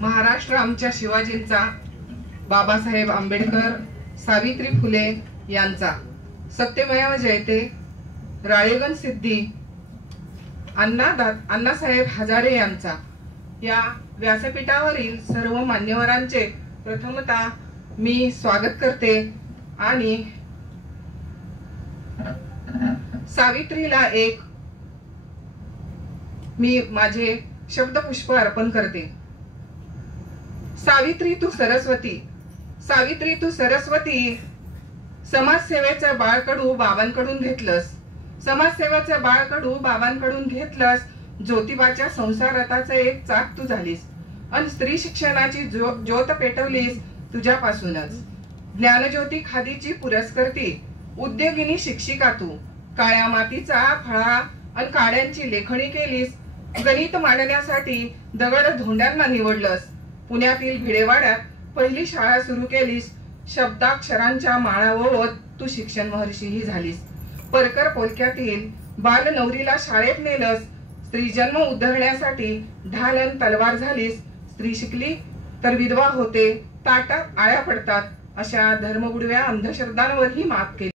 महाराष्ट्र आमच्या शिवाजींचा, बाबासाहेब आंबेडकर, सावित्री फुले यांचा, सत्यमेव जयते, राळेगण सिद्धी, अण्णासाहेब हजारे यांचा, या व्यासपीठावरील सर्व मान्यवरांचे प्रथमतः मी स्वागत करते आणि सावित्रीला एक मी माझे शब्दपुष्प अर्पण करते। सावित्री तू सरस्वती, सावित्री तू सरस्वती, समाजसेवेचं बाळकडू बाबांकडून घेतलंस, समाजसेवेचं बाळकडू बाबांकडून घेतलंस, ज्योतिबाच्या संसार रथाचं एक चाक तू झालीस आणि स्त्री शिक्षणाची ज्योत पेटवलीस तुझ्यापासूनच। ज्ञानज्योती खादीची पुरस्कर्ती, उद्योगिनी शिक्षिका तू, काळ्या मातीचा फळा आणि काड्यांची लेखणी केलीस, गणित मांडण्यासाठी दगड धोंड्यांना निवडलंस, पुण्यातील भिडेवाड्यात पहिली शाळा सुरू केलीस, शब्दाक्षरांच्या माळा ओवत तू शिक्षण महर्षीही झालीस, परकर पोलक्यातील बालनवरीला शाळेत नेलंस, स्त्री जन्म उद्धरण्यासाठी ढाल आणि तलवार झालीस, स्त्री शिकली तर विधवा होते, ताटात आळ्या पडतात अशा धर्मगुडव्या अंधश्रद्धांवरही मात केली।